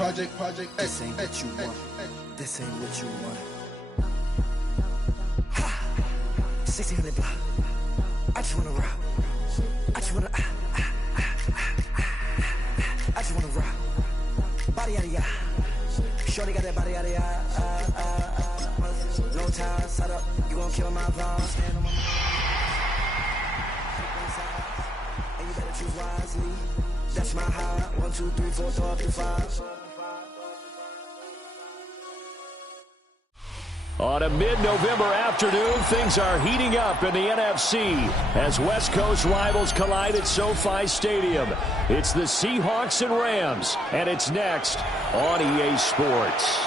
This ain't what you want. This ain't what you want. 1600 block. I just wanna rock. I just wanna. I just wanna rock. Body yada yada. Shorty got that body yada yada. No time, set up. You gon' kill my vibe. Stand on my mind. And you better choose wisely. That's my high. 1, 2, 3, 4, 5. On a mid-November afternoon, things are heating up in the NFC as West Coast rivals collide at SoFi Stadium. It's the Seahawks and Rams, and it's next on EA Sports.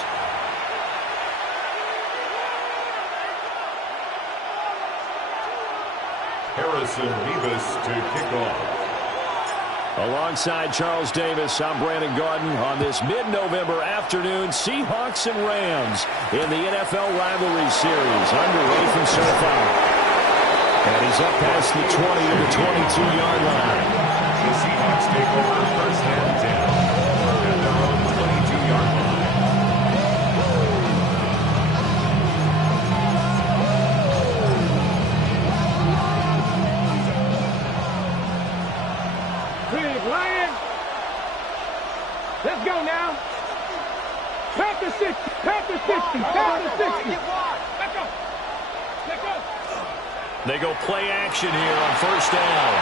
Harrison Davis to kick off. Alongside Charles Davis, I'm Brandon Gaudin on this mid-November afternoon. Seahawks and Rams in the NFL rivalry series underway from SoFi. And he's up past the 20 to the 22-yard line. The Seahawks take over first and 10 at their own 22-yard line. Let's go now. Back to 60. Back to 60. Back to 60. Let's go. Let's go. They go play action here on first down.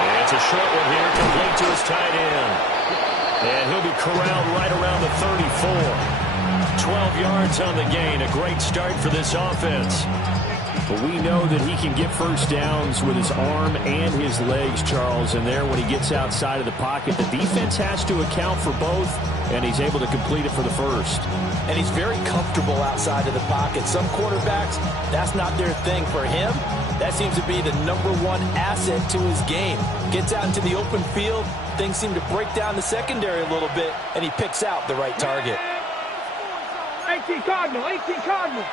And it's a short one here, complete to his tight end. And he'll be corralled right around the 34. 12 yards on the gain. A great start for this offense. But we know that he can get first downs with his arm and his legs, Charles. And there, when he gets outside of the pocket, the defense has to account for both, and he's able to complete it for the first. And he's very comfortable outside of the pocket. Some quarterbacks, that's not their thing. For him, that seems to be the #1 asset to his game. Gets out into the open field, things seem to break down the secondary a little bit, and he picks out the right target. 18 Cardinal, 18 Cardinal.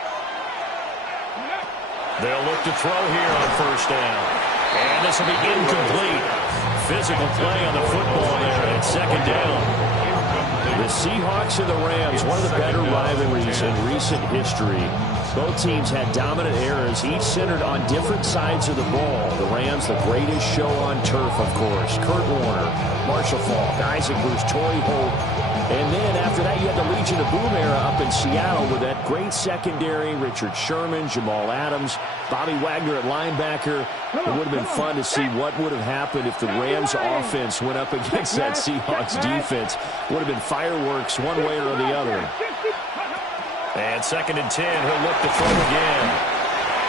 They'll look to throw here on first down. And this will be incomplete. Physical play on the football there at second down. The Seahawks and the Rams, one of the better rivalries in recent history. Both teams had dominant eras, each centered on different sides of the ball. The Rams, the greatest show on turf, of course. Kurt Warner, Marshall Faulk, Isaac Bruce, Torrey Holt. And then after that, you had the Legion of Boom era up in Seattle with that great secondary, Richard Sherman, Jamal Adams, Bobby Wagner at linebacker. It would have been fun to see what would have happened if the Rams offense went up against that Seahawks defense. Would have been fireworks one way or the other. And 2nd and 10, he'll look to throw again.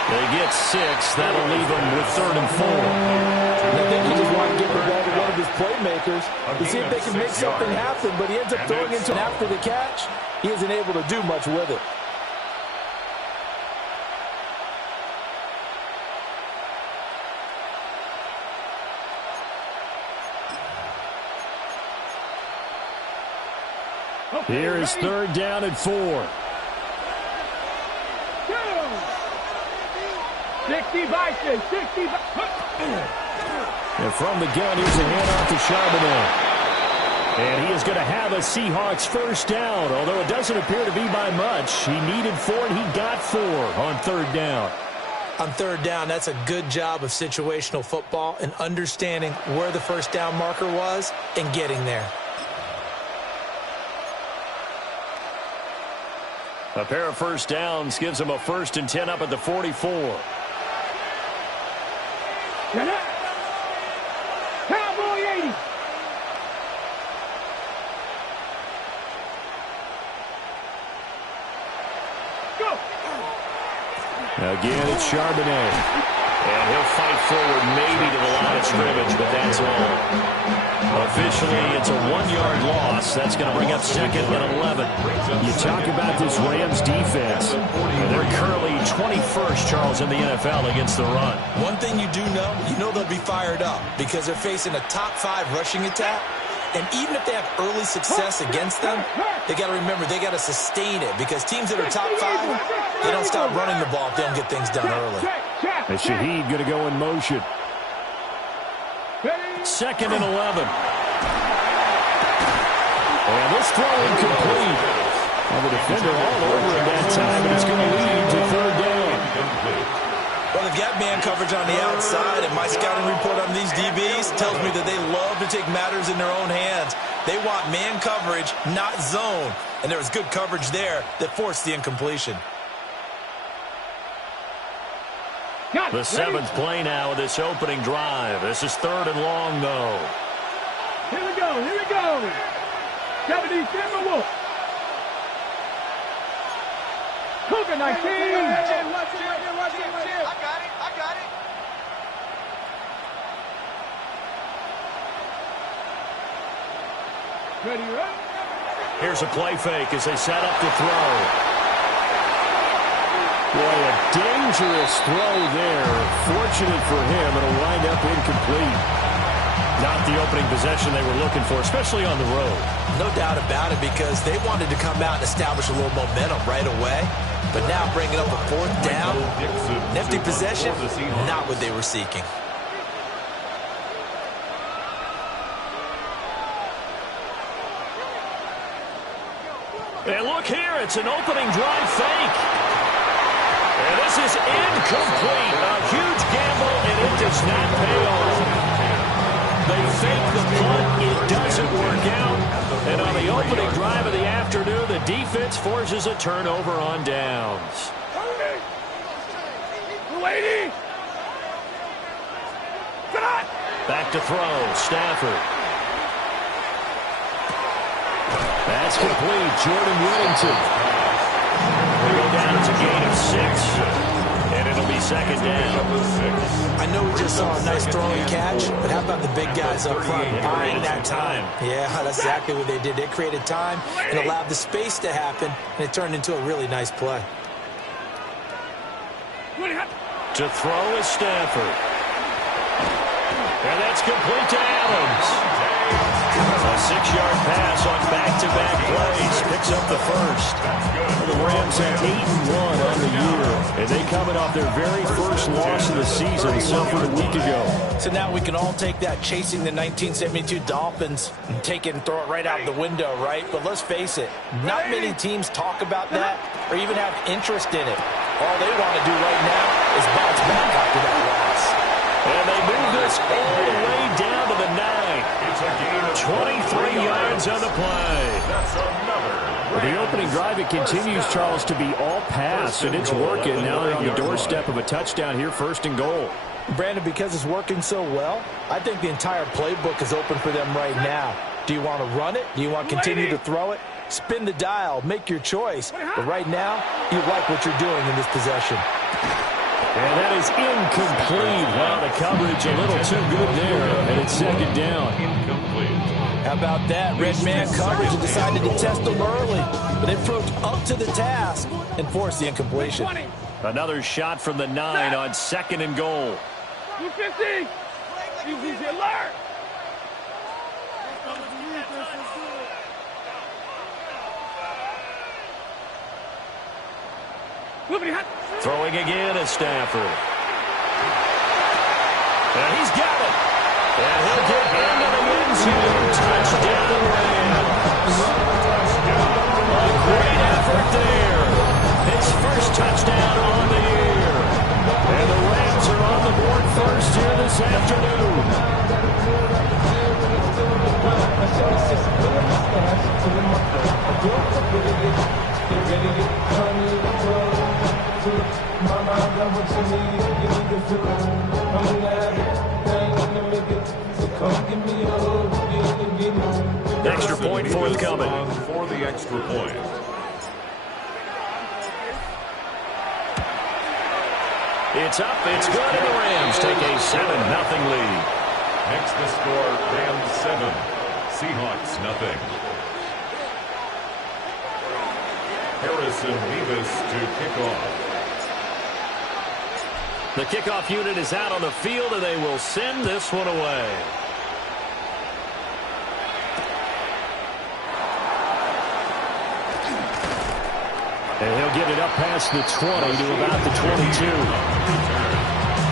They get 6. That'll leave them with 3rd and 4. I think he just wanted to give the ball to one of his playmakers to see if they can make something happen, but he ends up throwing into after the catch. He isn't able to do much with it. Here is 3rd down and 4. 60 Bison, 60 And from the gun, here's a handoff to Charbonnet. And he is going to have a Seahawks first down, although it doesn't appear to be by much. He needed 4, and he got 4 on 3rd down. On 3rd down, that's a good job of situational football and understanding where the first down marker was and getting there. A pair of first downs gives him a 1st and 10 up at the 44. Cowboy 80. Go. Again, it's Charbonnet. And he'll fight forward maybe to the line of scrimmage, but that's all. Officially, it's a 1-yard loss. That's going to bring up 2nd and 11. You talk about this Rams defense. They're currently 21st, Charles, in the NFL against the run. One thing you do know, they'll be fired up because they're facing a top 5 rushing attack. And even if they have early success against them, they got to remember they got to sustain it because teams that are top 5, they don't stop running the ball if they don't get things done early. And Shaheed going to go in motion. 2nd and 11. this throw incomplete. Well, the defender all over him that time, and it's going to lead to third down. Well, they've got man coverage on the outside, and my scouting report on these DBs tells me that they love to take matters in their own hands. They want man coverage, not zone. And there was good coverage there that forced the incompletion. The seventh play now of this opening drive. This is third and long, though. Here we go, here we go. 70, Timberwolf. Cougar 19. I got it. Ready, right? Here's a play fake as they set up to throw. Boy, a dangerous throw there. Fortunate for him, it'll wind up incomplete. Not the opening possession they were looking for, especially on the road. No doubt about it, because they wanted to come out and establish a little momentum right away. But now bringing up a fourth down, nifty possession, not what they were seeking. And look here, it's an opening drive fake. And this is incomplete. A huge gamble, and it does not pay off. They fake the punt, it doesn't work out. And on the opening drive of the afternoon, the defense forces a turnover on downs. Lady! Back to throw, Stafford. That's complete, Jordan Whittington. They go down, it's a gain of 6, and it'll be second down. I know we just saw a nice throwing catch, but how about the big guys up front buying that time? Yeah, that's exactly what they did. They created time and allowed the space to happen, and it turned into a really nice play. To throw is Stafford. And that's complete to Adams. A 6-yard pass on back-to-back plays. Picks up the first. The Rams have 8-1 on the year. And they coming off their very first loss of the season, suffered a week ago. So now we can all take that chasing the 1972 Dolphins and take it and throw it right out the window, right? But let's face it, not many teams talk about that or even have interest in it. All they want to do right now is bounce back after that loss. And they move this all the way down to the 9. It's a gain of 23 yards on the play. That's another. The opening drive, it continues, Charles, to be all pass, and it's working. Now they're on the doorstep of a touchdown here, first and goal. Brandon, because it's working so well, I think the entire playbook is open for them right now. Do you want to run it? Do you want to continue to throw it? Spin the dial. Make your choice. But right now, you like what you're doing in this possession. And that is incomplete. Wow, the coverage a little too good there, and it's second down. How about that? Red man coverage and decided to test them early. But they proved up to the task and forced the incompletion. Another shot from the 9 on second and goal. 250. Easy alert. Throwing again is Stafford. And he's got it. And he'll get into the end zone. Touchdown, Rams. A great effort there. His first touchdown on the year. And the Rams are on the board first here this afternoon. Extra point forthcoming. For the extra point. It's up, it's good, and the Rams take a 7-0 lead. Next the score, Rams 7, Seahawks nothing. Harrison Mevis to kick off. The kickoff unit is out on the field, and they will send this one away. And he'll get it up past the 20 to about the 22.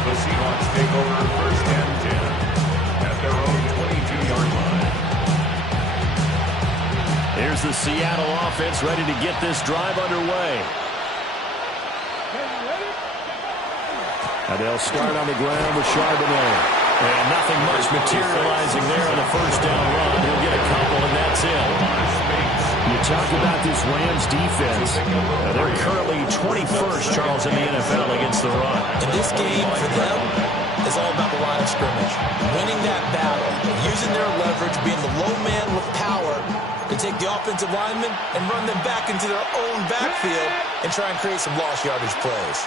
The Seahawks take over first and 10 at their own 22-yard line. Here's the Seattle offense ready to get this drive underway. And they'll start on the ground with Charbonnet. And nothing much materializing there on the first down run. He'll get a couple, and that's it. You talk about this Rams defense. They're currently 21st, Charles, in the NFL against the run. And this game for them is all about the line of scrimmage. Winning that battle, using their leverage, being the low man with power to take the offensive linemen and run them back into their own backfield and try and create some lost yardage plays.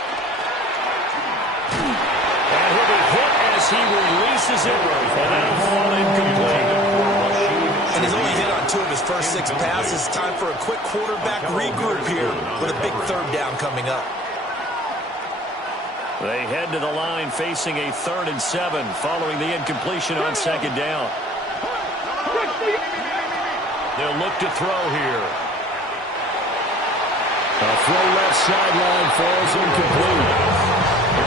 And he'll be hit as he releases it, and that'll fall incomplete. And he's only hit on 2 of his first 6 passes. Time for a quick quarterback regroup here with a big third down coming up. They head to the line facing a 3rd and 7 following the incompletion on 2nd down. They'll look to throw here. A throw left sideline falls incomplete.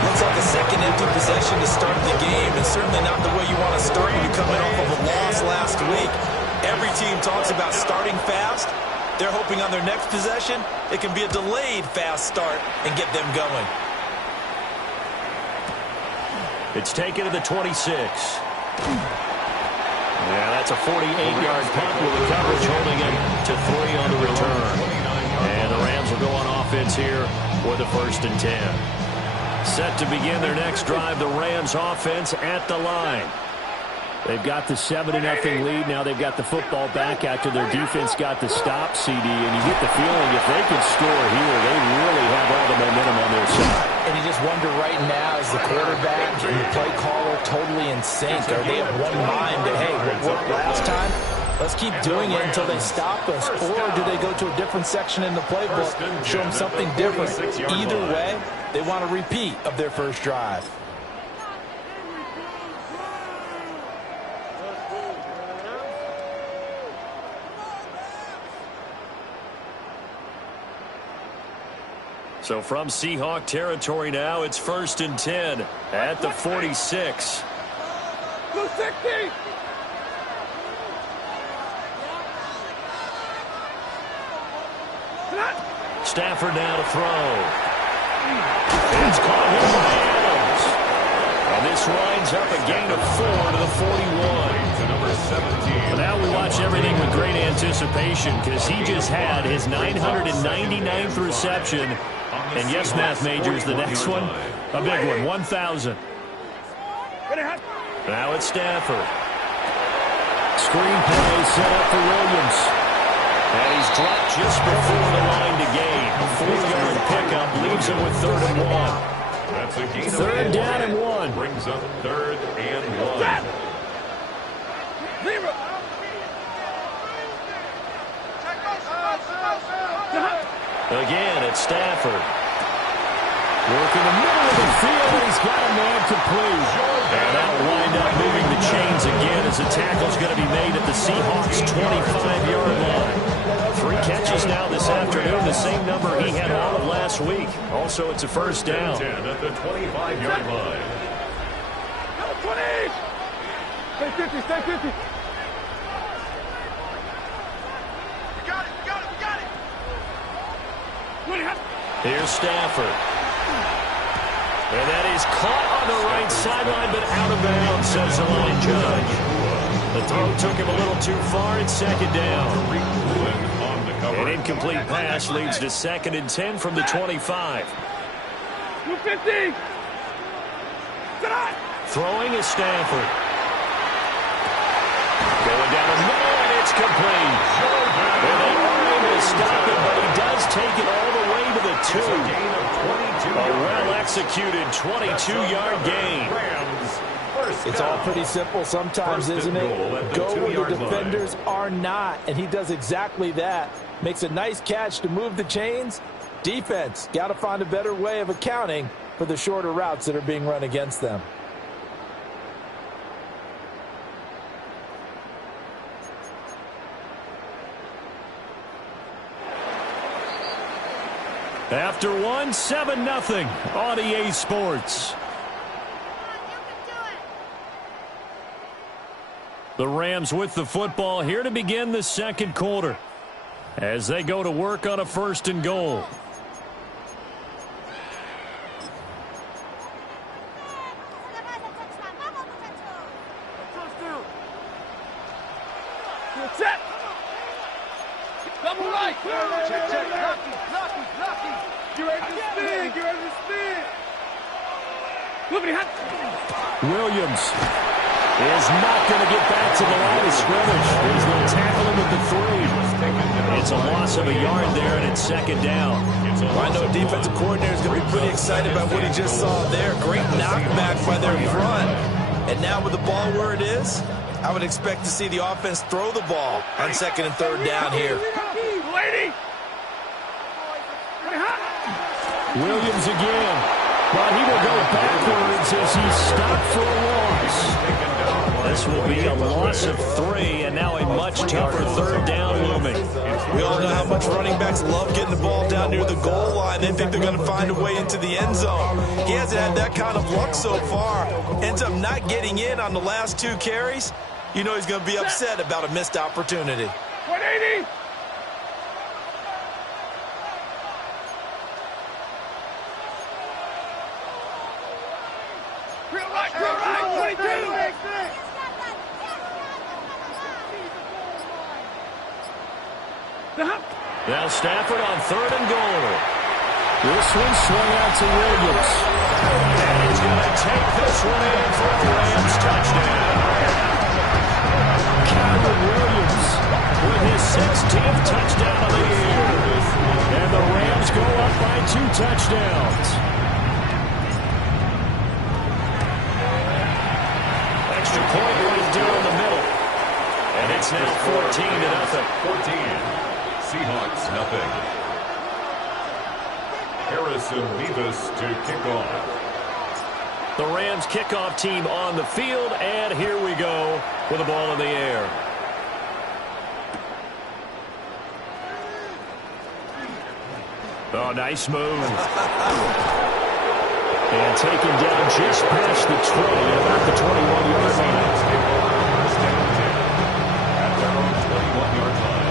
Looks like a second empty possession to start the game, and certainly not the way you want to start when you're coming off of a loss last week. Every team talks about starting fast. They're hoping on their next possession it can be a delayed fast start and get them going. It's taken to the 26. Yeah, that's a 48-yard punt with the coverage holding him to 3 on the return. And the Rams will go on offense here for the 1st and 10. Set to begin their next drive, the Rams offense at the line. They've got the 7-0 lead. Now they've got the football back after their defense got the stop, CD. And you get the feeling if they can score here, they really have all the momentum on their side. And you just wonder right now, is the quarterback and the play caller totally in sync? Are they of one mind that, hey, what worked last time? Let's keep doing it until they stop us. Or do they go to a different section in the playbook, show them something different? Either way, they want a repeat of their first drive. So from Seahawk territory now, it's 1st and 10 at the 46. 260! Stafford now to throw. It's caught here by Adams. And this winds up a gain of 4 to the 41. But now we watch everything with great anticipation because he just had his 999th reception. And yes, math majors, the next one, a big one, 1,000. Now it's Stafford. Screen play set up for Williams. And he's dropped just before the line to gain. A 4-yard pickup leaves him with 3rd and 1. That's a gain of 3rd down and 1. Brings up 3rd and 1. Again, it's Stafford. Working the middle of the field, and he's got a man complete. And that'll wind up moving the chains again as the tackle's going to be made at the Seahawks' 25-yard line. 3 catches now this afternoon, the same number he had all of last week. Also, it's a 1st down. 10 at the 25-yard line. 20! Stay 50, stay 50. Here's Stafford. And that is caught on the right sideline, but out of bounds, says the line judge. The throw took him a little too far. It's 2nd down. An incomplete pass leads to 2nd and 10 from the 25. 250! Throwing is Stafford. Going down the middle, and it's complete. And they are able to stop it, but he does take it all the way to the 2. A well-executed 22-yard gain. It's all pretty simple sometimes, isn't it? Go where the defenders are not, and he does exactly that. Makes a nice catch to move the chains. Defense, got to find a better way of accounting for the shorter routes that are being run against them. After 1, 7-0 on EA Sports. The Rams with the football here to begin the 2nd quarter. as they go to work on a 1st and goal. Set. Double right. Check, check. Lucky. You ready to spin? Williams is not going to get back to the line of scrimmage. He's going to tackle him at the 3. It's a loss of a yard there, and it's 2nd down. I know defensive coordinator is going to be pretty excited about what he just saw there. Great knockback by their front. And now with the ball where it is, I would expect to see the offense throw the ball on 2nd and 3rd down here. Williams again, but he will go backwards as he's stopped for a loss. This will be a loss of 3, and now a much tougher 3rd down looming. We all know how much running backs love getting the ball down near the goal line. They think they're going to find a way into the end zone. He hasn't had that kind of luck so far. Ends up not getting in on the last 2 carries. You know he's going to be upset about a missed opportunity. 180. Real right, 22. Now Stafford on 3rd and goal. This one swung out to Williams. And he's going to take this one in for a Rams touchdown. Calvin Williams with his 16th touchdown of the year. And the Rams go up by 2 touchdowns. Extra point right down the middle. And it's now 14-0. 14. Seahawks, nothing. Harrison Mevis to kick off. The Rams kickoff team on the field, and here we go with the ball in the air. Oh, nice move. And taken down just past the 20 at about the 21-yard line. First down 10 at their own 21-yard line.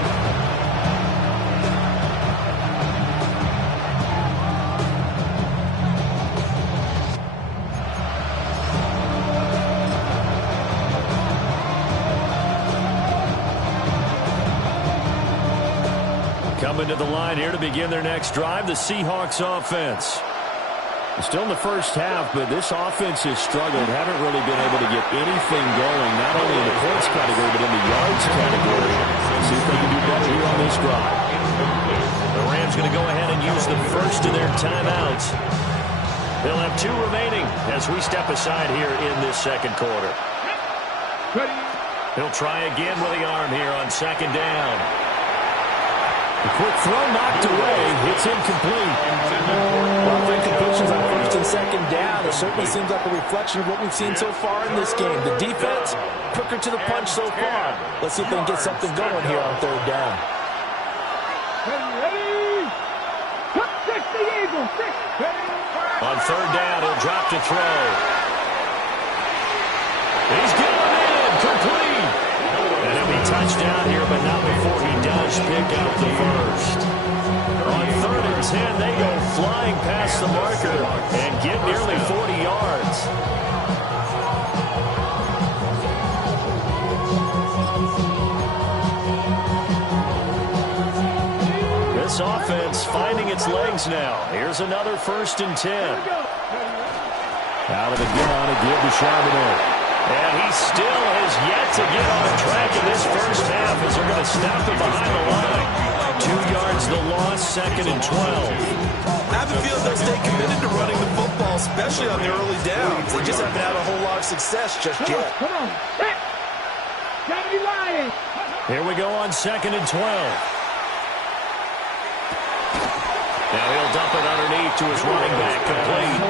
Coming to the line here to begin their next drive, the Seahawks offense. Still in the first half, but this offense has struggled. Haven't really been able to get anything going, not only in the points category, but in the yards category. See if they can do better here on this drive. The Rams going to go ahead and use the first of their timeouts. They'll have 2 remaining as we step aside here in this 2nd quarter. He'll try again with the arm here on 2nd down. A quick throw knocked away. It's incomplete. Well, for incompletions on 1st and 2nd down, it certainly seems like a reflection of what we've seen so far in this game. The defense, quicker to the punch so far. Let's see if they can get something going here on 3rd down. On 3rd down, he'll drop to throw. He's going in, complete. And he'll be touchdown here, but not before he does pick up the first. On 3rd and 10, they go flying past the marker and get nearly 40 yards. This offense finding its legs now. Here's another 1st and 10. Out of the gun again to Charbonnet. And he still has yet to get on track in this first half as they're going to stop him behind the line. 2 yards the loss, 2nd and 12. I have a feeling they'll stay committed to running the football, especially on the early downs. They just haven't had a whole lot of success just yet. Come on. Gotta be lying. Here we go on 2nd and 12. Now he'll dump it underneath to his running back, complete.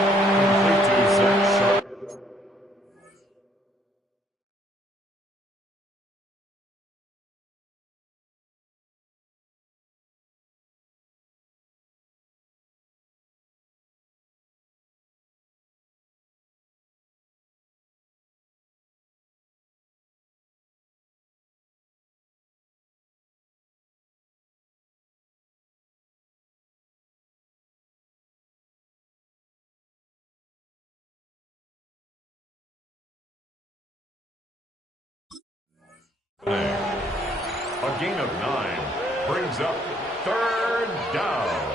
A gain of 9 brings up 3rd down.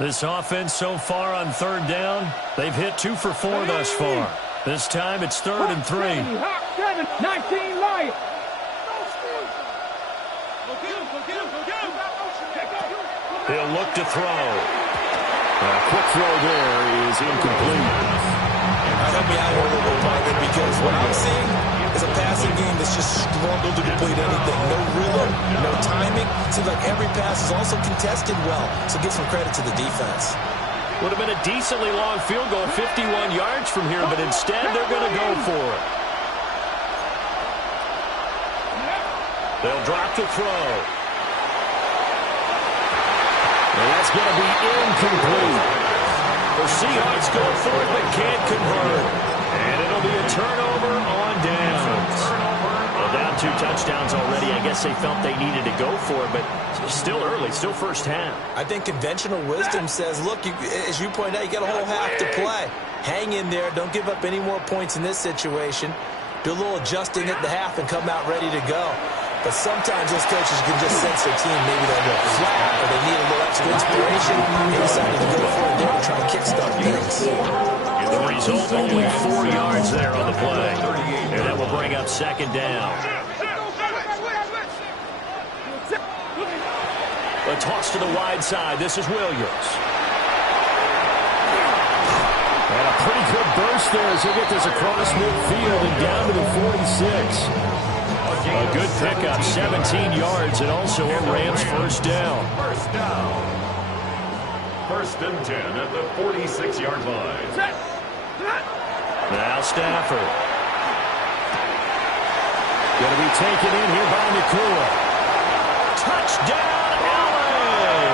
This offense so far on 3rd down, they've hit 2 for 4 thus far. This time it's 3rd and 3. 19 light. He'll look to throw. A quick throw there is incomplete. Help me out here a little bit, Marvin, because what I'm seeing is a passing game that's just struggled to complete anything. No rhythm, no timing. Seems like every pass is also contested well, so give some credit to the defense. Would have been a decently long field goal, 51 yards from here, but instead they're going to go for it. They'll drop to throw. And that's going to be incomplete. The Seahawks go for it, but can't convert. And it'll be a turnover on downs. Well, down 2 touchdowns already. I guess they felt they needed to go for it, but still early, still first half. I think conventional wisdom says, look, as you point out, you got a whole half to play. Hang in there. Don't give up any more points in this situation. Do a little adjusting at the half and come out ready to go. But sometimes those coaches can just sense their team. Maybe they'll go flat or they need a little extra inspiration. They decided to go for it there to try to kickstart things. The result, only 4 yards there on the play. And that will bring up 2nd down. A toss to the wide side. This is Williams. And a pretty good burst there as he'll get this across midfield and down to the 46. A good pickup, 17 yards, and also a Rams first down. 1st and 10 at the 46-yard line. Now Stafford. Going to be taken in here by Nakua. Touchdown, LA!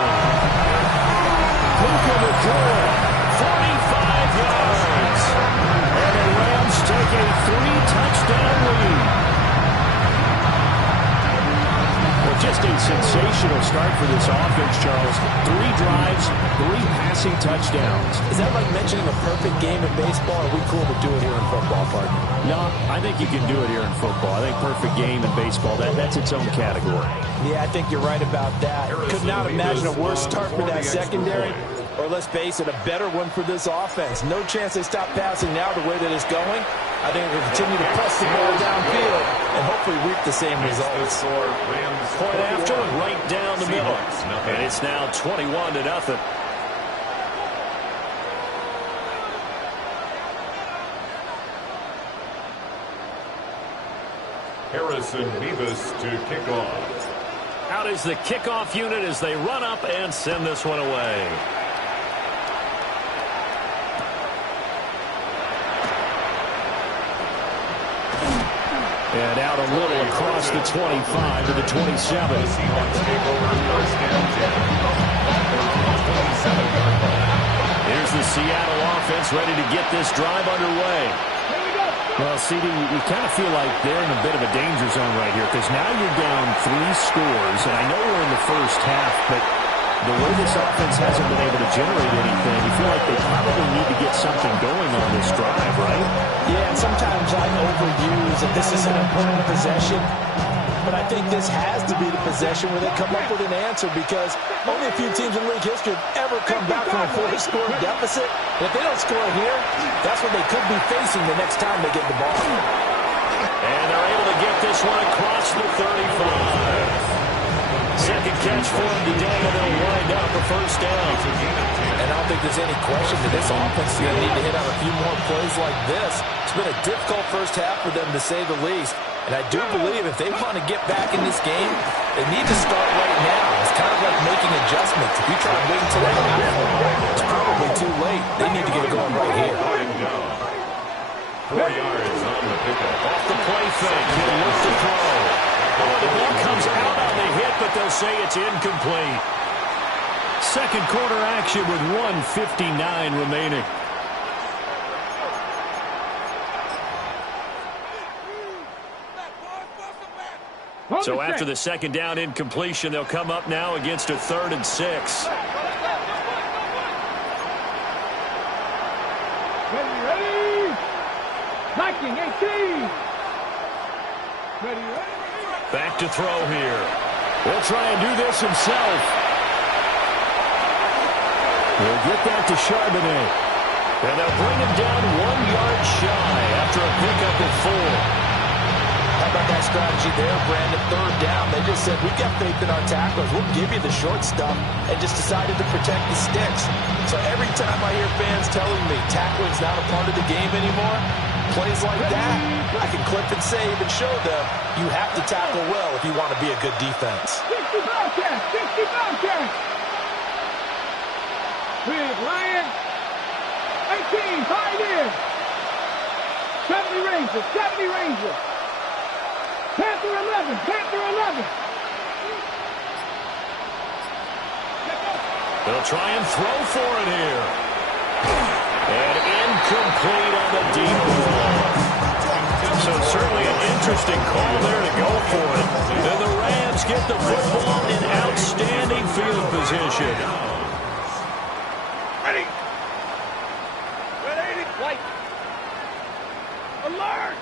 Puka Nakua, 45 yards. And the Rams take a 3-touchdown lead. Just a sensational start for this offense, Charles. 3 drives, 3 passing touchdowns. Is that like mentioning a perfect game in baseball? Or are we cool to do it here in football, partner? No, I think you can do it here in football. I think perfect game in baseball, that's its own category. Yeah, I think you're right about that. Could not imagine a worse start for that secondary. Or let's face it, a better one for this offense. No chance they stop passing now the way that it's going. I think they'll continue to press the ball downfield and hopefully reap the same results. Point after and right down the middle. And it's now 21-0. Harrison Beavis to kick off. Out is the kickoff unit as they run up and send this one away. And out a little across the 25 to the 27. The Seahawks take over 1st and 10. Here's the Seattle offense ready to get this drive underway. Well, CD, you kind of feel like they're in a bit of a danger zone right here because now you're down 3 scores, and I know we're in the first half, but the way this offense hasn't been able to generate anything, you feel like they probably need to get something going on this drive, right? Yeah, and sometimes I overuse that this is an important possession, but I think this has to be the possession where they come up with an answer because only a few teams in league history have ever come back from a 4-score deficit. And if they don't score here, that's what they could be facing the next time they get the ball. And they're able to get this one across the 35. Second catch for him today, and they'll wind up a first down. And I don't think there's any question that this offense is going to need to hit on a few more plays like this. It's been a difficult first half for them, to say the least. And I do believe if they want to get back in this game, they need to start right now. It's kind of like making adjustments. If you try to wait until the half, it's probably too late. They need to get it going right here. 4 yards on the pickup. Off the play fake, he'll look to throw. The ball comes out on the hit, but they'll say it's incomplete. Second quarter action with 1:59 remaining. So after the second down incompletion, they'll come up now against a 3rd and 6. Ready. Viking 18. Ready. Back to throw here. He'll try and do this himself. He'll get that to Charbonnet. And they'll bring him down 1 yard shy after a pickup of 4. How about that strategy there, Brandon? 3rd down. They just said, we've got faith in our tacklers. We'll give you the short stuff, and just decided to protect the sticks. So every time I hear fans telling me tackling's not a part of the game anymore, plays like that, I can clip and save and show them you have to tackle well if you want to be a good defense. 60 Bobcats. 60 Bobcats. Big Lion. 18. Pioneer. 70 Rangers. 70 Rangers. Panther 11, Panther 11. They'll try and throw for it here. And incomplete on the deep ball. So certainly an interesting call there to go for it. And the Rams get the football in outstanding field position. Ready. Ready. White. Alert.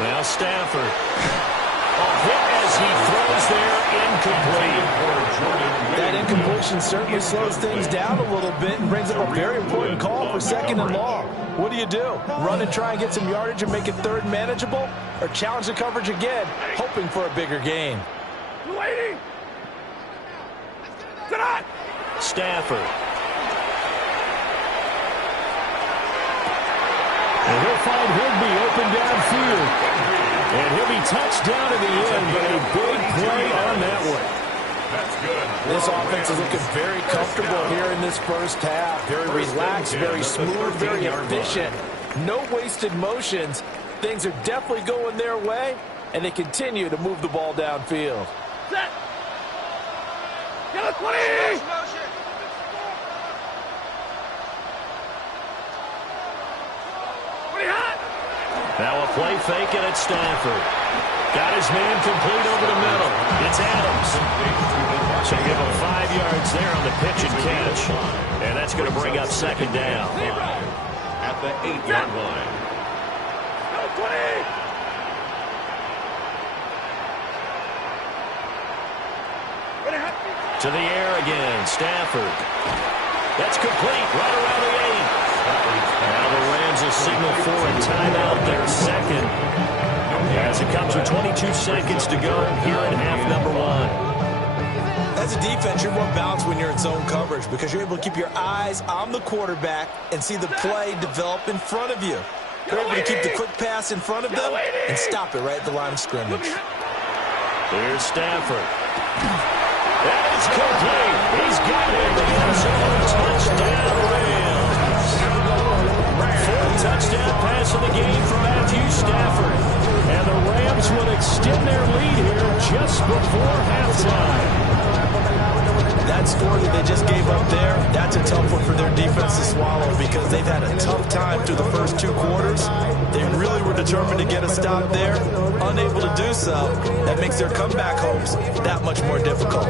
Now Stafford. A hit as he throws there, incomplete. That incompletion certainly slows things down a little bit and brings up a very important call for 2nd and long. What do? Run and try and get some yardage and make it 3rd manageable? Or challenge the coverage again, hoping for a bigger gain? Waiting. Tonight. Stafford. And he'll find Higby open downfield. And he'll be touched down in the end, but a big play on that one. That's good. This offense is looking very comfortable here in this first half. Very relaxed, very smooth, very efficient. No wasted motions. Things are definitely going their way, and they continue to move the ball downfield. Set. Yellow 20. Now a play fake, and it's Stafford. Got his man complete over the middle. It's Adams. So give him 5 yards there on the pitch and catch. And that's going to bring up 2nd down. At the 8-yard line. To the air again, Stafford. That's complete, right around the 8. Now the Rams will signal for a timeout, their 2nd. As it comes with 22 seconds to go here in half number 1. As a defense, you're more balanced when you're in zone coverage because you're able to keep your eyes on the quarterback and see the play develop in front of you. You're able to keep the quick pass in front of them and stop it right at the line of scrimmage. Here's Stafford. That is complete. He's got it in the end zone. Touchdown, Rams. 4th touchdown pass of the game for Matthew Stafford. And the Rams will extend their lead here just before halftime. That score that they just gave up there, that's a tough one for their defense to swallow because they've had a tough time through the first 2 quarters. They really were determined to get a stop there, unable to do so. That makes their comeback hopes that much more difficult.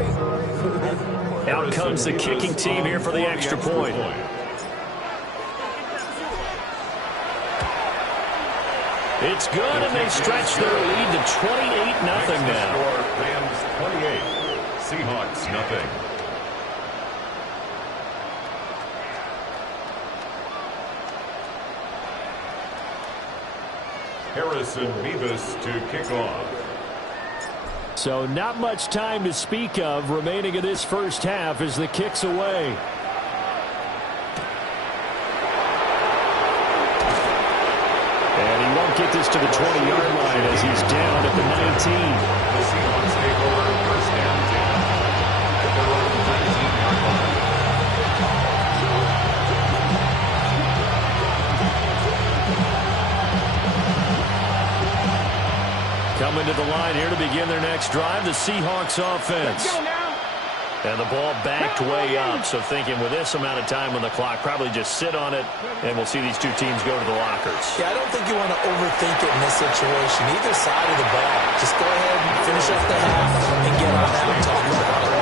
Out comes the kicking team here for the extra point. It's good, and they stretch their lead to 28-0 now. Rams 28, Seahawks nothing. Harrison Beavis to kick off. So not much time to speak of remaining in this first half as the kick's away. And he won't get this to the 20-yard line as he's down at the 19. The Seahawks take over 1st and 10 at their own 19-yard line. Coming to the line here to begin their next drive, the Seahawks offense. Let's go now. And the ball backed way up, so thinking with this amount of time on the clock, probably just sit on it, and we'll see these two teams go to the lockers. Yeah, I don't think you want to overthink it in this situation. Either side of the ball. Just go ahead and finish up the half and get on out and talk about it.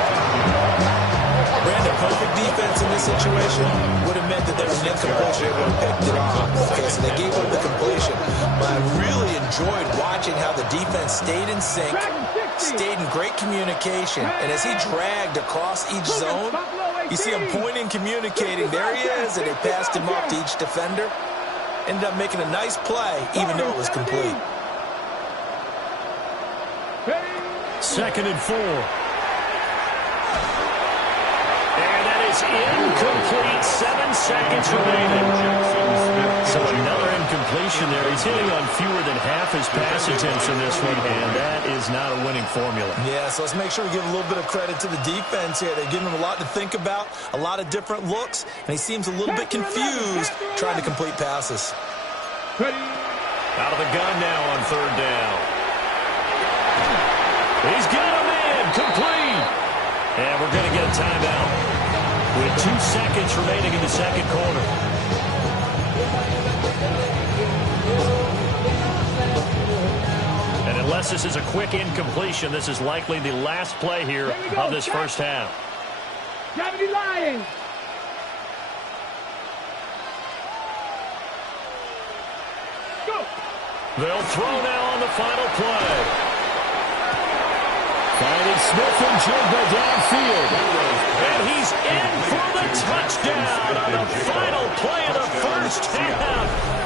Brandon, perfect defense in this situation would have meant that there was an incompletion. They would have picked it off. Okay, so they gave up the completion. But I really enjoyed watching how the defense stayed in sync, stayed in great communication, and as he dragged across each zone, you see him pointing, communicating. There he is, and they passed him off to each defender. Ended up making a nice play, even though it was complete. 2nd and 4. And that is incomplete. 7 seconds remaining. So another incompletion there. He's hitting on fewer than half his pass attempts in this one, and that is not a winning formula. Yeah, so let's make sure we give a little bit of credit to the defense here. They're giving him a lot to think about, a lot of different looks, and he seems a little bit confused trying to complete passes. Out of the gun now on 3rd down. He's got a man, complete. And we're going to get a timeout with 2 seconds remaining in the second quarter. And unless this is a quick incompletion, this is likely the last play here of this first half. Gravity lying. Go. They'll throw now on the final play. Finding Smith-Njigba downfield. And he's in for the touchdown on the final play of the first half.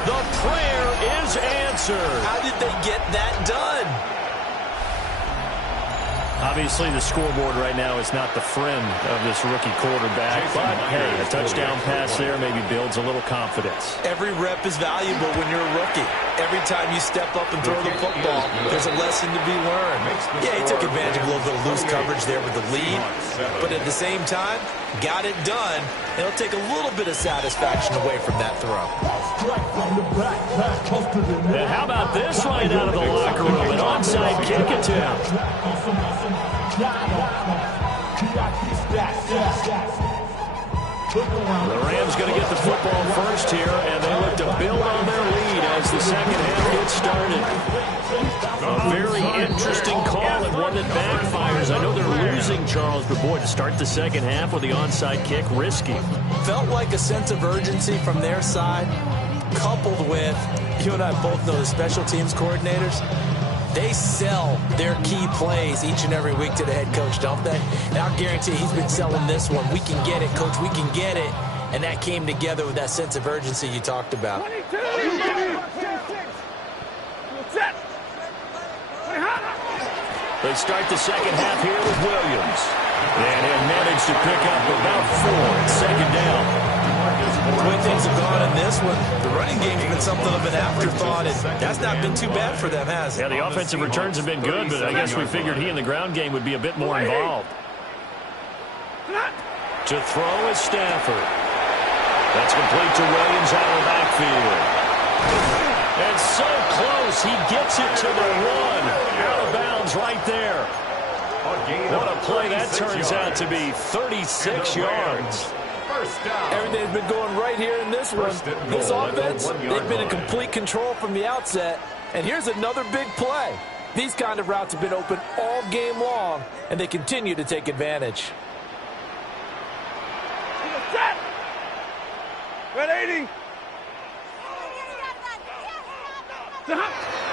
The prayer is answered. How did they get that done? Obviously, the scoreboard right now is not the friend of this rookie quarterback. But, hey, a touchdown pass there maybe builds a little confidence. Every rep is valuable when you're a rookie. Every time you step up and throw the football, there's a lesson to be learned. Yeah, he took advantage of a little bit of loose coverage there with the lead. But at the same time, got it done. It'll take a little bit of satisfaction away from that throw. And how about this right out of the locker room? An onside kick attempt. The Rams going to get the football first here, and they look to build on their lead as the second half gets started. A very interesting call and one that backfires. I know they're losing, Charles, but boy, to start the second half with the onside kick, risky. Felt like a sense of urgency from their side, coupled with, you and I both know the special teams coordinators, they sell their key plays each and every week to the head coach, don't they? And I'll guarantee he's been selling this one. We can get it, coach. We can get it. And that came together with that sense of urgency you talked about. They start the second half here with Williams. And he'll manage to pick up about 4, second down. The way things have gone in this one, the running game's been something of an afterthought, and that's not been too bad for them, has it? Yeah, the offensive returns have been good, but I guess we figured he in the ground game would be a bit more involved. To throw is Stafford. That's complete to Williams out of the backfield. And so close, he gets it to the 1. Out of bounds right there. What a play that turns out to be, 36 yards. Everything's been going right here in this one. This offense, they've been in complete control from the outset. And here's another big play. These kind of routes have been open all game long, and they continue to take advantage. Red 80.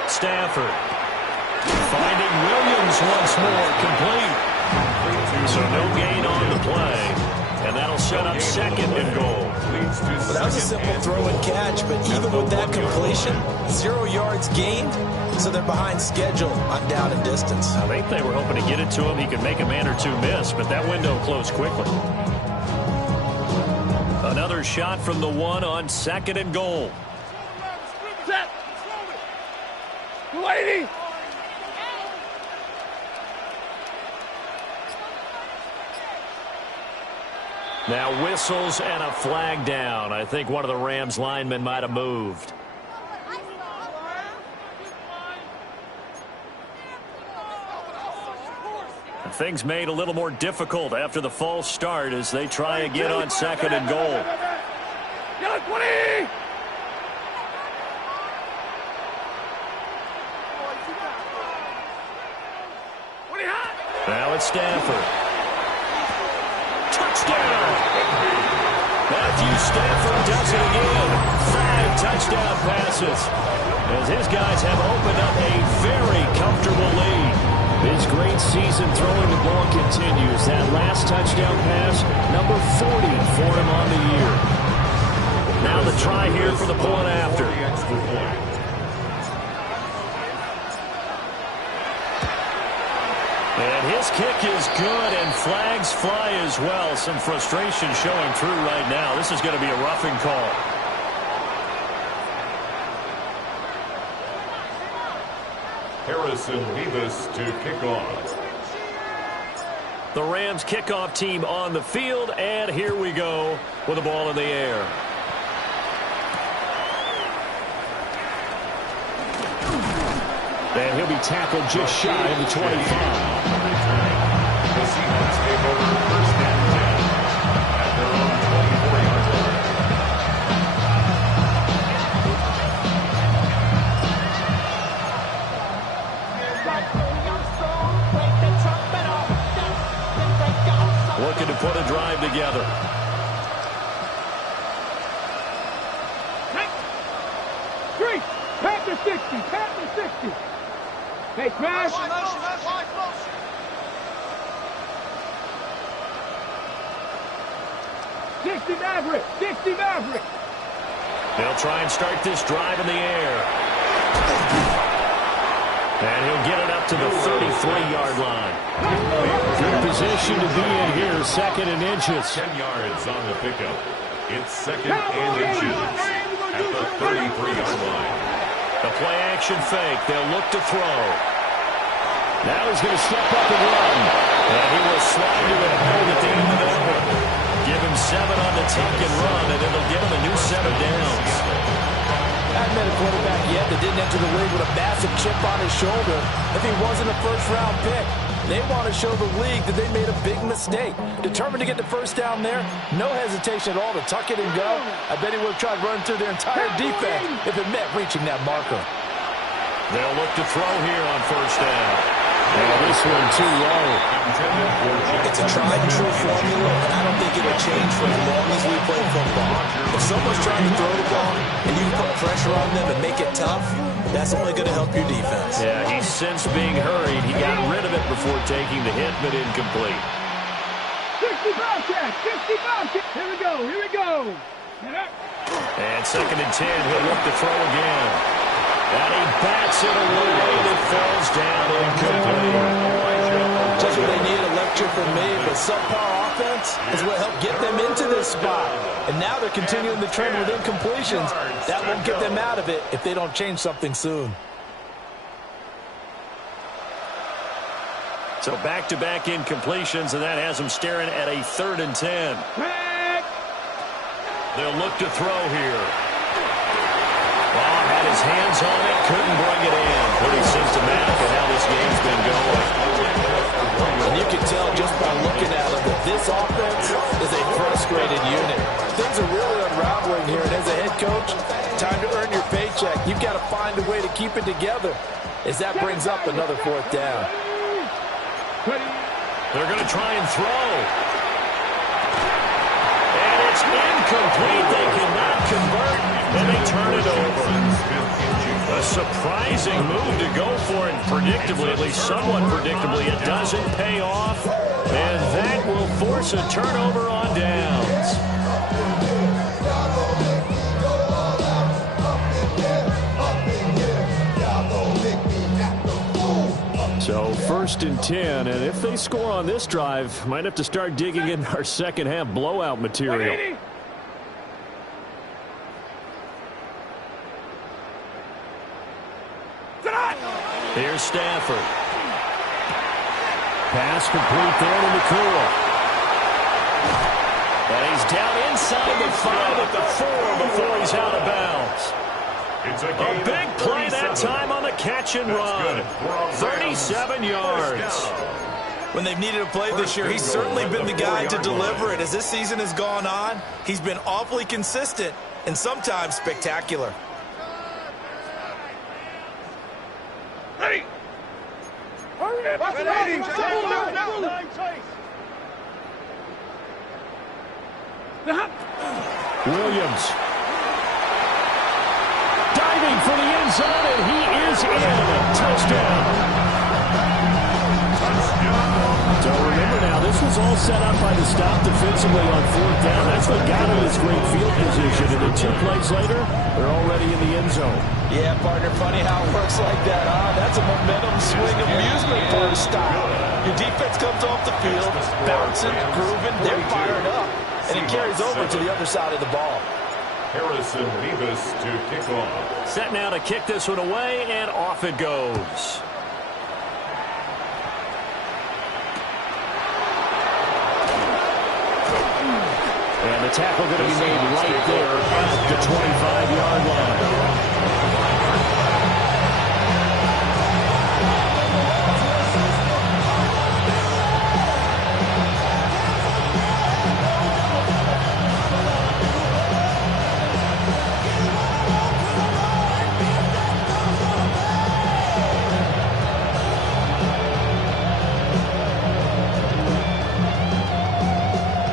Stafford finding Williams once more, complete. So no gain on the play. And that'll set up 2nd and goal. Well, that was a simple throw and catch, but even with that completion, 0 yards gained, so they're behind schedule on down and distance. I think they were hoping to get it to him. He could make a man or two miss, but that window closed quickly. Another shot from the 1 on 2nd and goal. Set. 280. Now whistles and a flag down. I think one of the Rams linemen might have moved. things made a little more difficult after the false start as they try again on 2nd and goal. Now it's Stafford. Touchdown! Matthew Stafford does it again. 5 touchdown passes as his guys have opened up a very comfortable lead. His great season throwing the ball continues. That last touchdown pass, number 40 for him on the year. Now the try here for the point after. And his kick is good, and flags fly as well. Some frustration showing through right now. This is going to be a roughing call. Harrison Beavis to kick off. The Rams kickoff team on the field, and here we go with the ball in the air. And he'll be tackled just shy of the 25. The Seahawks take over 1st and 10 at their own 24-yard line. Looking to put a drive together. Three. Pat the 60. Pat the 60. Hey, Crash. 60 Maverick. 60 Maverick. They'll try and start this drive in the air. And he'll get it up to the 33-yard line. Good position to be in here, 2nd and inches. 10 yards on the pickup. It's 2nd and inches at the 33-yard line. The play-action fake. They'll look to throw. Now he's going to step up and run. And he will slide to it home at the end of that one. Give him 7 on the tuck and run, and it'll give him a new set of downs. I haven't met a quarterback yet that didn't enter the league with a massive chip on his shoulder if he wasn't a first-round pick. They want to show the league that they made a big mistake. Determined to get the first down there, no hesitation at all to tuck it and go. I bet he would have tried running through their entire defense if it meant reaching that marker. They'll look to throw here on 1st down. And this one too low. It's a tried-and-true formula, and I don't think it'll change for as long as we play football. If someone's trying to throw the ball and you put pressure on them and make it tough, that's only going to help your defense. Yeah, he's sensed being hurried. He got rid of it before taking the hit, but incomplete. 60 Bobcat. 60 Bobcat. Here we go. Here we go. And 2nd and 10. He'll look to throw again. And he bats it away, and it falls down incomplete. Just what they need, a lecture from me, but subpar offense is what helped get them into this spot. And now they're continuing the trend with incompletions. That won't get them out of it if they don't change something soon. So back-to-back incompletions, and that has them staring at a 3rd and 10. They'll look to throw here. Ball had his hands on it, couldn't bring it in. Pretty symptomatic of how this game's been going. And you can tell just by looking at them that this offense is a frustrated unit. Things are really unraveling here, and as a head coach, time to earn your paycheck. You've got to find a way to keep it together as that brings up another 4th down. They're going to try and throw. And it's incomplete. They cannot convert, and they turn it over. A surprising move to go for it, predictably, at least somewhat predictably. It doesn't pay off, and that will force a turnover on downs. So 1st and 10, and if they score on this drive, might have to start digging in our second half blowout material. Here's Stafford. Pass complete there to McCool. And he's down inside the 5 at the 4 before he's out of bounds. It's A big play that time on the catch and run. 37 yards. When they've needed a play this year, he's certainly been the guy to deliver it. As this season has gone on, he's been awfully consistent and sometimes spectacular. Ready. Hurry up. Williams. Diving for the end zone, and he is in. Touchdown. So remember now, this was all set up by the stop defensively on 4th down. That's what got him this great field position. And then 2 plays later, they're already in the end zone. Yeah, partner, funny how it works like that, huh? That's a momentum swing amusement park style. Your defense comes off the field, bouncing, grooving, they're fired up, and it carries over to the other side of the ball. Harrison Beavis to kick off. Set now to kick this one away, and off it goes. And the tackle going to be made right there at the 25-yard line.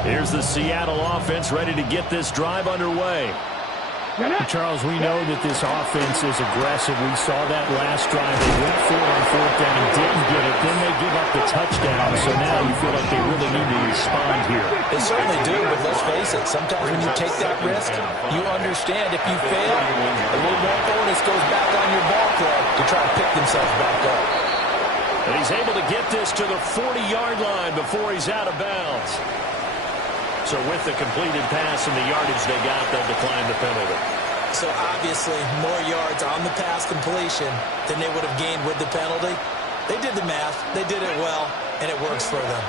Here's the Seattle offense ready to get this drive underway. Charles, we know that this offense is aggressive. We saw that last drive. They went for it on 4th down and didn't get it. Then they give up the touchdown. So now you feel like they really need to respond here. They certainly do, but let's face it. Sometimes when you take that risk, you understand if you fail, a little more bonus goes back on your ball club to try to pick themselves back up. And he's able to get this to the 40-yard line before he's out of bounds. So with the completed pass and the yardage they got, they'll decline the penalty. So obviously more yards on the pass completion than they would have gained with the penalty. They did the math. They did it well, and it works for them.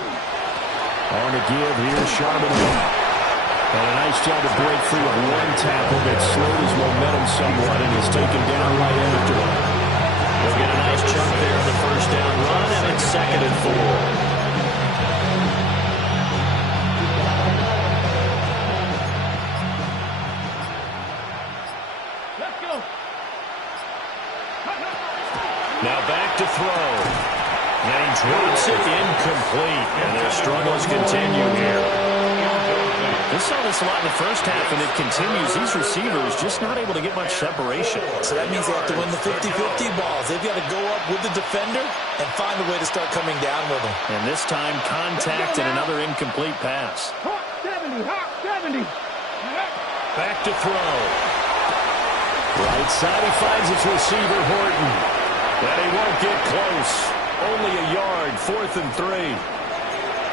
On to give, here's Charbonnet. And a nice job to break free of one tackle that slowed his momentum somewhat and is taken down right after him. They'll get a nice chunk there on the 1st down run, and it's 2nd and 4. Now back to throw. And he drops it incomplete. And their struggles continue here. We saw this a lot in the first half, and it continues. These receivers just not able to get much separation. So that means they have to win the 50-50 balls. They've got to go up with the defender and find a way to start coming down with him. And this time, contact and another incomplete pass. Hawk 70, Hawk 70. Back to throw. Right side, he finds his receiver, Horton. But he won't get close. Only a yard, 4th and 3.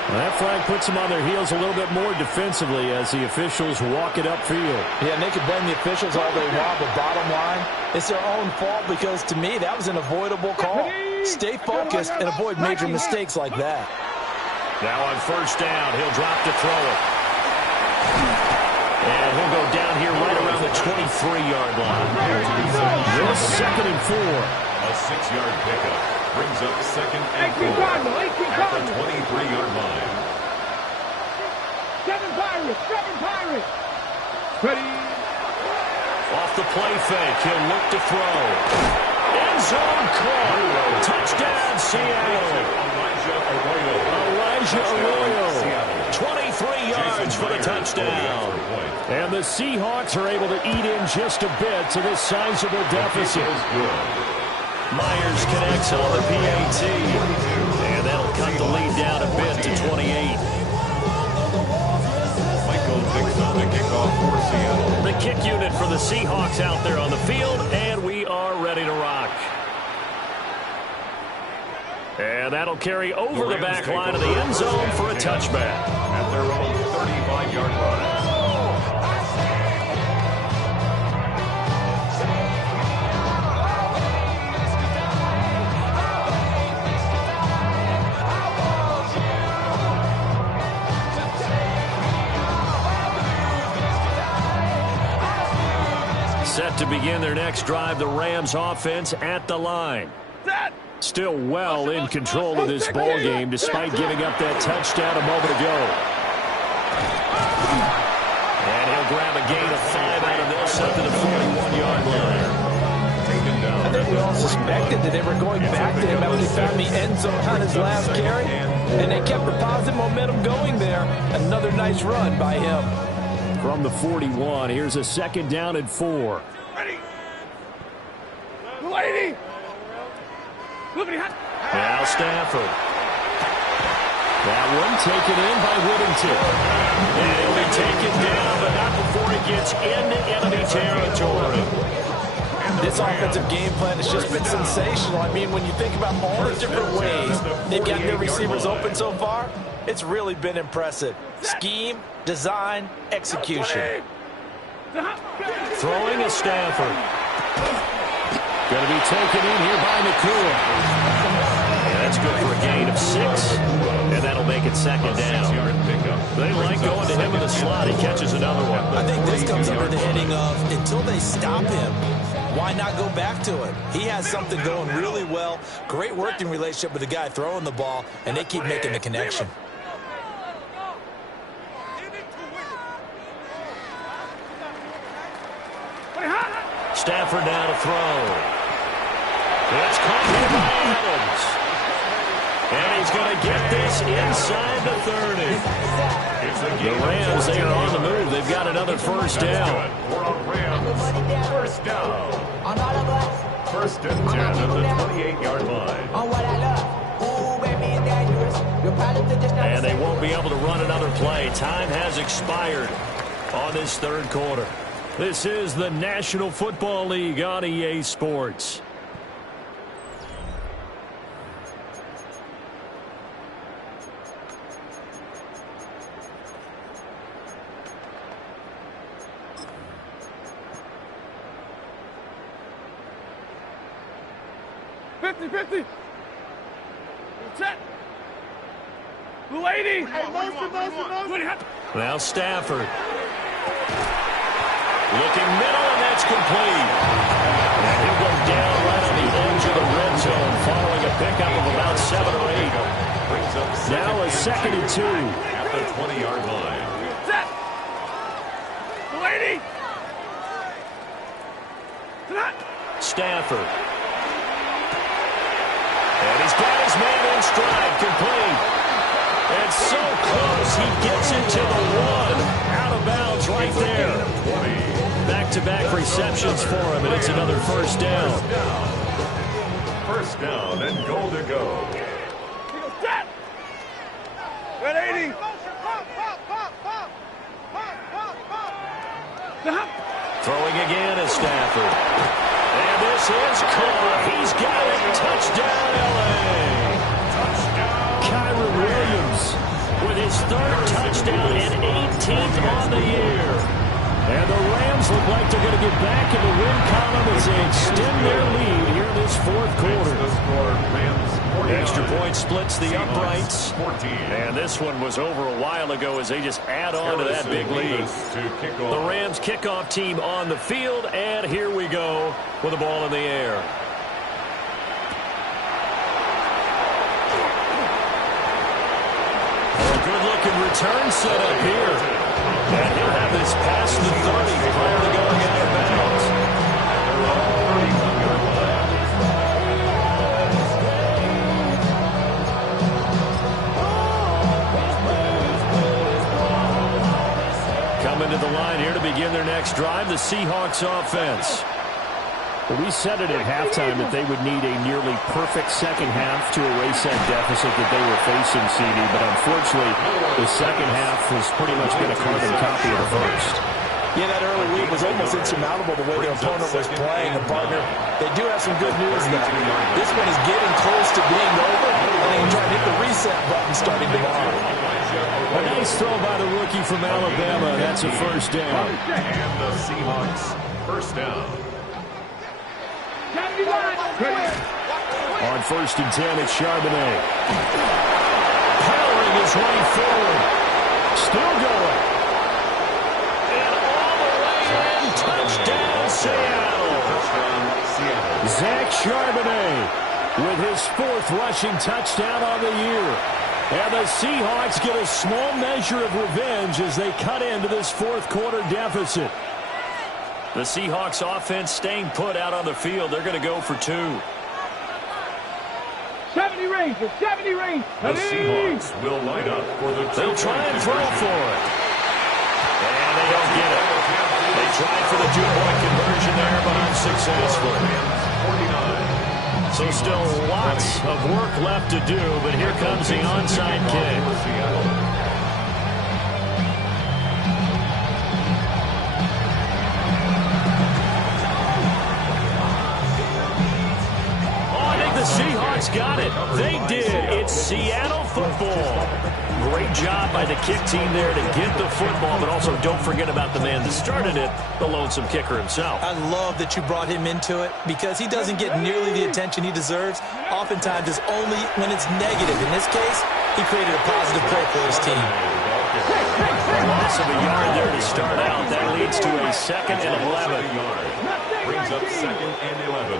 Well, that flag puts them on their heels a little bit more defensively as the officials walk it upfield. Yeah, and they can blame the officials all they want, but bottom line, it's their own fault because, to me, that was an avoidable call. Stay focused and avoid major mistakes like that. Now on 1st down, he'll drop to throw it. And he'll go down here right around the 23-yard line. This 2nd and 4. A 6-yard pickup brings up 2nd and 4 at the 23-yard line. 7 Pirates. Ready. Off the play fake, he'll look to throw. End zone caught. Touchdown, Seattle. Elijah Arroyo. 23 yards for the touchdown. And the Seahawks are able to eat in just a bit to this sizable deficit. Myers connects on the PAT. And that'll cut the lead down a bit to 28. Michael picks up the kickoff for Seattle. The kick unit for the Seahawks out there on the field, and we are ready to rock. And that'll carry over the back line of the end zone for a touchback. At their own 35-yard line. Set to begin their next drive, the Rams offense at the line. Still well in control of this ball game despite giving up that touchdown a moment ago. And he'll grab a gain of 5 out of this up to the 41-yard line. I think we all suspected that they were going back to him after he found the end zone on his last carry, and they kept the positive momentum going there. Another nice run by him. From the 41, here's a 2nd down and 4. Ready. Lady. Now Stafford. That one taken in by Whittington. And he'll be taken down, but not before he gets into enemy territory. This offensive game plan has just been sensational. I mean, when you think about all the different ways they've got their receivers open so far, it's really been impressive. Scheme, design, execution. Throwing a Stafford. Going to be taken in here by McCool. And that's good for a gain of 6. And that'll make it 2nd down. They like going to him in the slot. He catches another one. I think this comes under the heading of until they stop him, why not go back to it? He has something going really well. Great working relationship with the guy throwing the ball, and they keep making the connection. Stafford now to throw. It's caught by Adams. And he's going to get this inside the 30. The Rams, they are on the move. They've got another 1st down. First down. First and 10 at the 28-yard line. And they won't be able to run another play. Time has expired on this 3rd quarter. This is the National Football League on EA Sports. Set. Lady. Now Stafford. Looking middle, and that's complete. And he'll go down right on the edge of the red zone following a pickup of about 7 or 8. Now a 2nd and 2. At the 20-yard line. Set. Lady. Stafford. And he's got his man in stride, complete. It's so close, he gets into the 1. Out of bounds right there. Back-to-back receptions for him, and it's another 1st down. First down and goal to go. Set. Red 80. Throwing again is Stafford. And this is caught. He's got it. Touchdown, L.A. Kyron Williams with his 3rd touchdown and 18th on the year. And the Rams look like they're going to get back in the win column as they extend their lead here in this 4th quarter. Extra point splits the uprights. And this one was over a while ago as they just add on to that big lead. The Rams kickoff team on the field, and here we go with the ball in the air. A good-looking return set up here. And he'll have this past the 30 prior to going out of bounds. Coming to the line here to begin their next drive, the Seahawks offense. Well, we said it at halftime that they would need a nearly perfect second half to erase that deficit that they were facing, CD, but unfortunately, the second half has pretty much been a carbon copy of the first. Yeah, that early lead was almost insurmountable the way their opponent was playing. And, partner, they do have some good news now. This one is getting close to being over, and they can try to hit the reset button starting tomorrow. A nice throw by the rookie from Alabama. That's a 1st down. And the Seahawks, 1st down. On 1st and 10, it's Charbonnet. Powering his way forward. Still going. And all the way in. Touchdown, Seattle. Zach Charbonnet. with his 4th rushing touchdown on the year. And the Seahawks get a small measure of revenge as they cut into this 4th quarter deficit. The Seahawks offense staying put out on the field. They're going to go for 2. 70 Rangers, 70 Rangers. The Seahawks will line up for the 2-point They'll try and throw conversion. for it. And they don't get it. They tried for the 2-point conversion there, but unsuccessful. 49. So still lots of work left to do, but here comes the onside kick. Seahawks got it. They did. It's Seattle football. Great job by the kick team there to get the football, but also don't forget about the man that started it, the lonesome kicker himself. I love that you brought him into it because he doesn't get nearly the attention he deserves. Oftentimes it's only when it's negative. In this case, he created a positive play for his team. A loss of a yard there to start out. That leads to a 2nd and 11. Brings up 2nd and 11.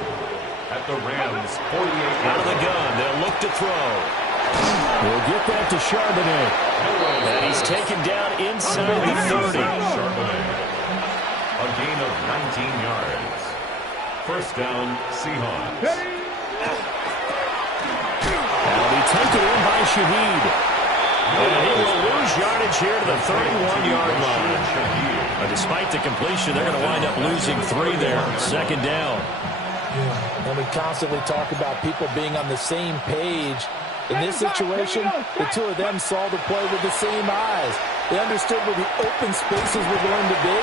At the Rams, 48 out of the gun. They'll look to throw. We'll get that to Charbonnet. And he's taken down inside the 30. Charbonnet. A gain of 19 yards. First down, Seahawks. That'll be taken in by Shaheed. And he will lose yardage here to the 31-yard line. Despite the completion, they're going to wind up losing 3 there. 2nd down. And we constantly talk about people being on the same page. In this situation, the 2 of them saw the play with the same eyes. They understood where the open spaces were going to be,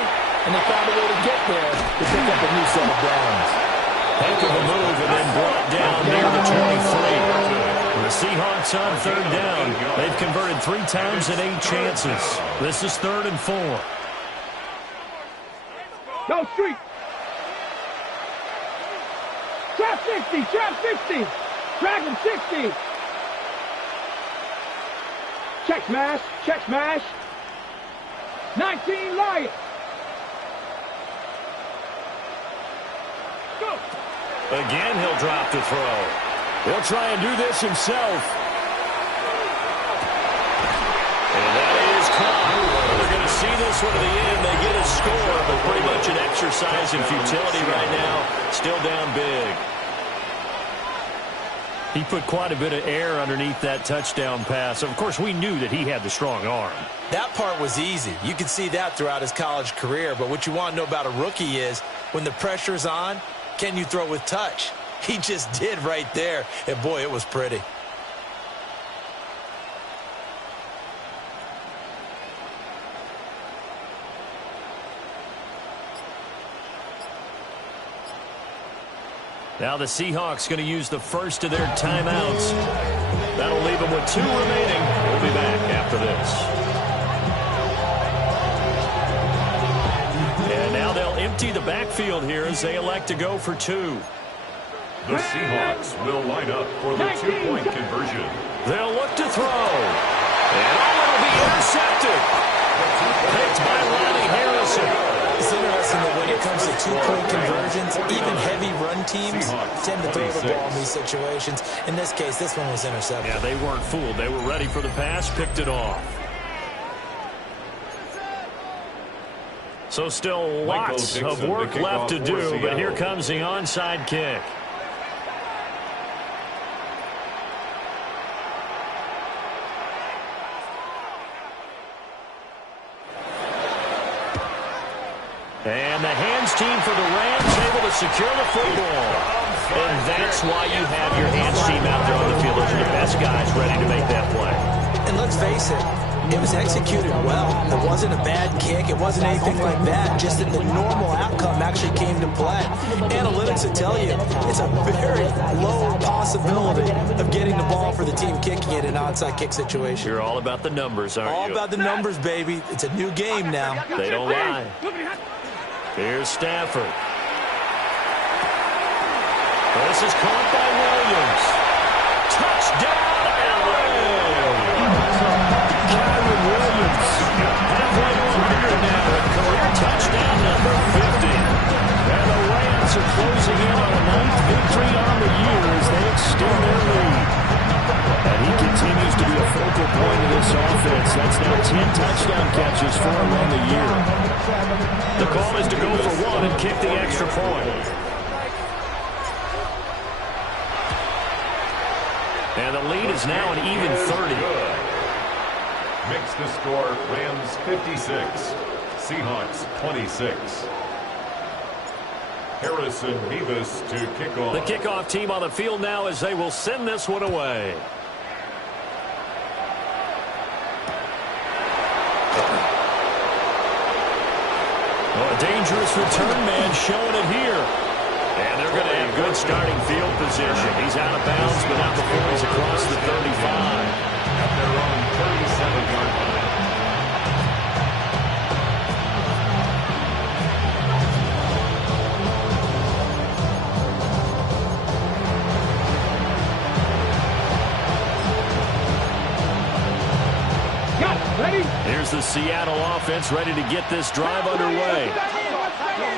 and they found a way to get there to pick up a new set of downs. Heck of a move and then brought down near the 23. The Seahawks on 3rd down. They've converted 3 times in 8 chances. This is 3rd and 4. Go street. Trap 60, trap 60. Drag him 60. Check smash, check smash. 19 Lions. Go. Again, he'll drop to throw. He'll try and do this himself. And that is caught. They're going to see this one to the end. They get a score, but pretty much an exercise in futility right now. Still down big. He put quite a bit of air underneath that touchdown pass. Of course, we knew that he had the strong arm. That part was easy. You could see that throughout his college career. But what you want to know about a rookie is when the pressure's on, can you throw with touch? He just did right there. And, boy, it was pretty. Now the Seahawks going to use the first of their timeouts. That'll leave them with 2 remaining. We'll be back after this. And now they'll empty the backfield here as they elect to go for 2. The Seahawks will line up for the 2-point conversion. They'll look to throw. And it'll be intercepted. Picked by Ronnie Harrison. It's interesting that when it comes to 2-point conversions, even heavy run teams tend to throw the ball in these situations. In this case, this one was intercepted. Yeah, they weren't fooled. They were ready for the pass, picked it off. So still lots of work left to do, but here comes the onside kick. And the hands team for the Rams able to secure the football. And that's why you have your hands team out there on the field. Those are the best guys ready to make that play. And let's face it, it was executed well. It wasn't a bad kick. It wasn't anything like that. Just that the normal outcome actually came to play. Analytics will tell you it's a very low possibility of getting the ball for the team kicking it in an onside kick situation. You're all about the numbers, aren't you? All about the numbers, baby. It's a new game now. They don't lie. Here's Stafford. This is caught by Williams. Touchdown, Rams! Kyron Williams, halfway to 100 now, and career touchdown number 50. And the Rams are closing in on a 9th victory on the year as they extend extend their lead. And he continues to be a focal point of this offense. That's now 10 touchdown catches for him on the year. The call is to go for one and kick the extra point. And the lead is now an even 30. Makes the score Rams 56, Seahawks 26. Harrison Beavis to kick off. The kickoff team on the field now as they will send this one away. Oh, a dangerous return man showing it here. And they're going to have good starting field position. He's out of bounds, but not before he's across the 35. At their own 37-yard line. Ready? Here's the Seattle offense ready to get this drive underway.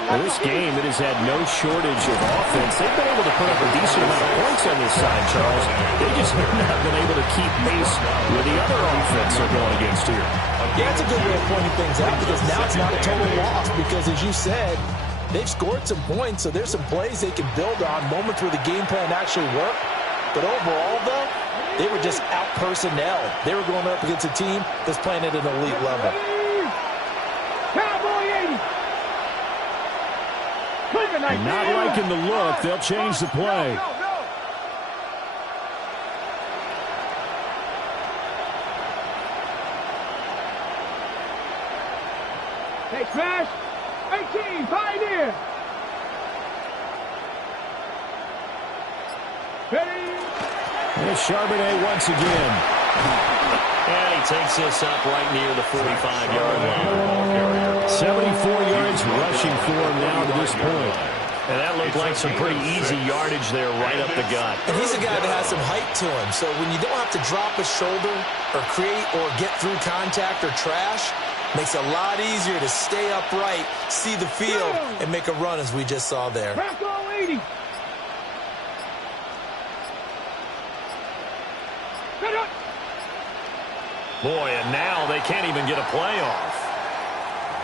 Well, this game, it has had no shortage of offense. They've been able to put up a decent amount of points on this side, Charles. They just have not been able to keep pace with the other offense they're going against here. Yeah, it's a good way of pointing things out because now it's not a total loss because, as you said, they've scored some points, so there's some plays they can build on, moments where the game plan actually worked. But overall, though, they were just out-personnel. They were going up against a team that's playing at an elite level. Cowboy 80. And not liking the look, they'll change the play. Hey, Crash. 18, Pioneer. Ready? Here's Charbonnet once again. And he takes this up right near the 45-yard line. 74 yards rushing for him now to this point. And that looked like some pretty easy yardage there right up the gut. And he's a guy that has some height to him, so when you don't have to drop a shoulder or create or get through contact or trash, makes it a lot easier to stay upright, see the field, and make a run as we just saw there. Bronco 80. Boy, and now they can't even get a play off.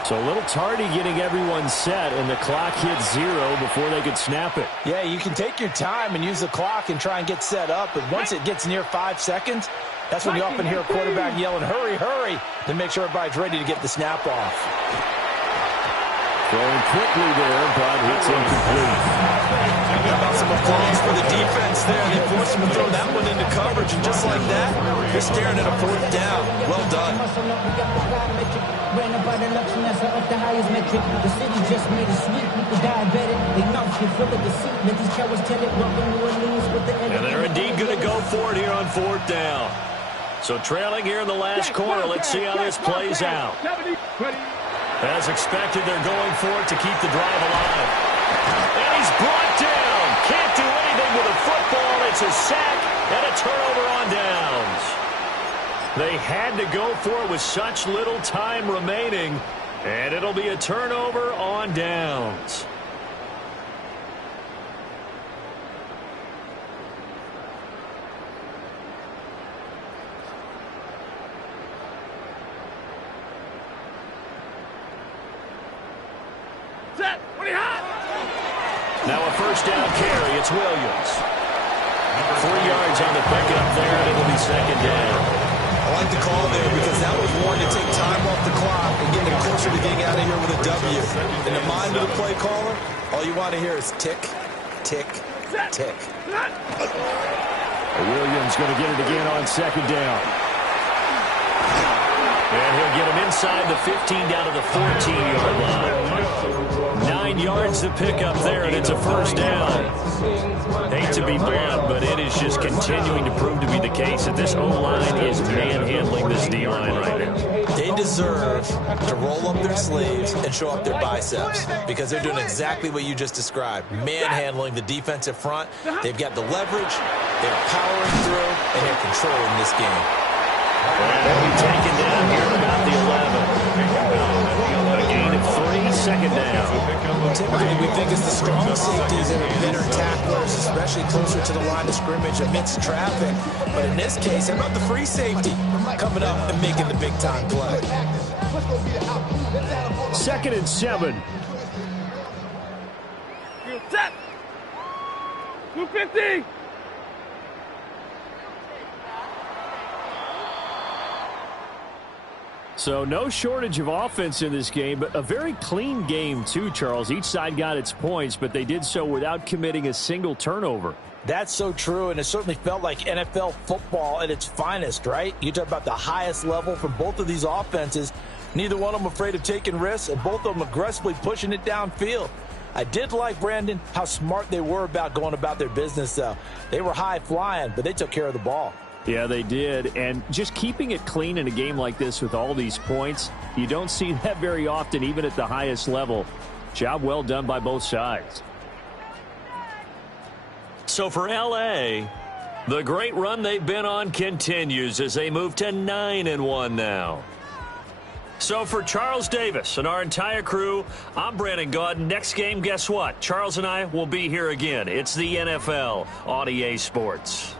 So a little tardy getting everyone set, and the clock hits 0 before they could snap it. Yeah, you can take your time and use the clock and try and get set up, but once it gets near 5 seconds, that's when you often hear a quarterback yelling, hurry, hurry, to make sure everybody's ready to get the snap off. Throwing quickly there, but it's incomplete. How about some applause for the defense there? They forced him to throw that one into coverage, and just like that, you're staring at a 4th down. Well done. And they're indeed going to go for it here on 4th down. So trailing here in the last quarter, let's see how this plays out. As expected, they're going for it to keep the drive alive. And he's brought down. Can't do anything with a football. It's a sack and a turnover on downs. They had to go for it with such little time remaining, and it'll be a turnover on downs. Now a 1st down carry. It's Williams. 3 yards on the pickup there, and it'll be 2nd down. I like the call there because that was one to take time off the clock and get them closer to getting out of here with a W. In the mind of the play caller, all you want to hear is tick, tick, tick. Williams going to get it again on 2nd down. And he'll get him inside the 15 down to the 14-yard line. 9 yards to pick up there, and it's a 1st down. Hate to be blunt, but it is just continuing to prove to be the case that this O-line is manhandling this D-line right now. They deserve to roll up their sleeves and show up their biceps because they're doing exactly what you just described, manhandling the defensive front. They've got the leverage, they're powering through, and they're controlling this game. And they'll be taken down here at about the 11. A gain of 3, 2nd down. Typically, we think it's the strong safeties that are better tacklers, yards, especially closer to the line of scrimmage amidst traffic. But in this case, how about the free safety coming up and making the big-time play? 2nd and 7. Set. 250. So no shortage of offense in this game, but a very clean game too, Charles. Each side got its points, but they did so without committing a single turnover. That's so true, and it certainly felt like NFL football at its finest, right? You talk about the highest level for both of these offenses. Neither one of them afraid of taking risks, and both of them aggressively pushing it downfield. I did like, Brandon, how smart they were about going about their business, though. They were high-flying, but they took care of the ball. Yeah, they did, and just keeping it clean in a game like this with all these points, you don't see that very often, even at the highest level. Job well done by both sides. So for L.A., the great run they've been on continues as they move to 9-1 now. So for Charles Davis and our entire crew, I'm Brandon Gaudin. Next game, guess what? Charles and I will be here again. It's the NFL on EA Sports.